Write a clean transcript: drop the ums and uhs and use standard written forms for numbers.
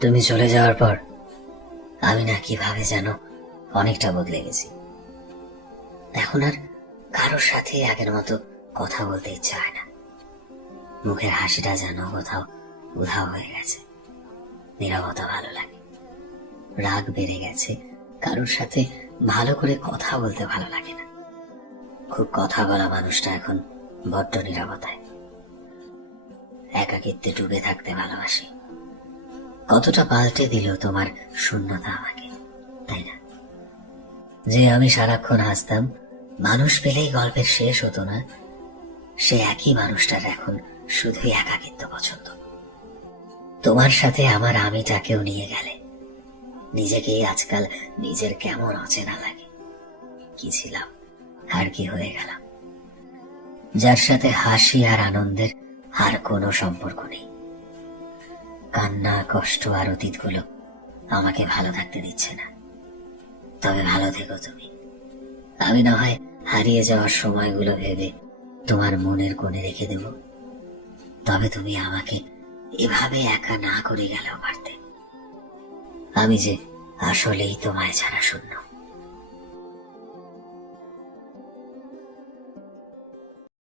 তুমি চলে যাওয়ার পর আমি না কিভাবে যেন অনেকটা বদলে গেছি। এখন আর কারোর সাথে আগের মতো কথা বলতে ইচ্ছা হয় না। মুখের হাসিটা যেন কোথাও উধাও হয়ে গেছে। নীরবতা ভালো লাগে। রাগ বেড়ে গেছে। কারোর সাথে ভালো করে কথা বলতে ভালো লাগে না। খুব কথা বলা মানুষটা এখন বড্ড নীরবতায়। একাকিত্বে ডুবে থাকতে ভালোবাসি। কতটা পাল্টে দিল তোমার শূন্যতা আমাকে, তাই না? যে আমি সারাক্ষণ হাসতাম, মানুষ পেলেই গল্পের শেষ হতো না, সে একই মানুষটার এখন শুধুই একাকিত্ব পছন্দ। তোমার সাথে আমার আমিটাকেও নিয়ে গেলে। নিজেকেই আজকাল নিজের কেমন অচেনা লাগে। কি ছিলাম আর কি হয়ে গেলাম, যার সাথে হাসি আর আনন্দের আর কোনো সম্পর্ক নেই। কান্না, কষ্ট আর অতীতগুলো আমাকে ভালো থাকতে দিচ্ছে না। তবে ভালো থেকো তুমি। আমি না হয় হারিয়ে যাওয়ার সময়গুলো ভেবে তোমার মনের কোণে রেখে দেব। তবে তুমি আমাকে এভাবে একা না করে গেলেও পারতে। আমি যে আসলেই তোমায় ছাড়া শূন্য।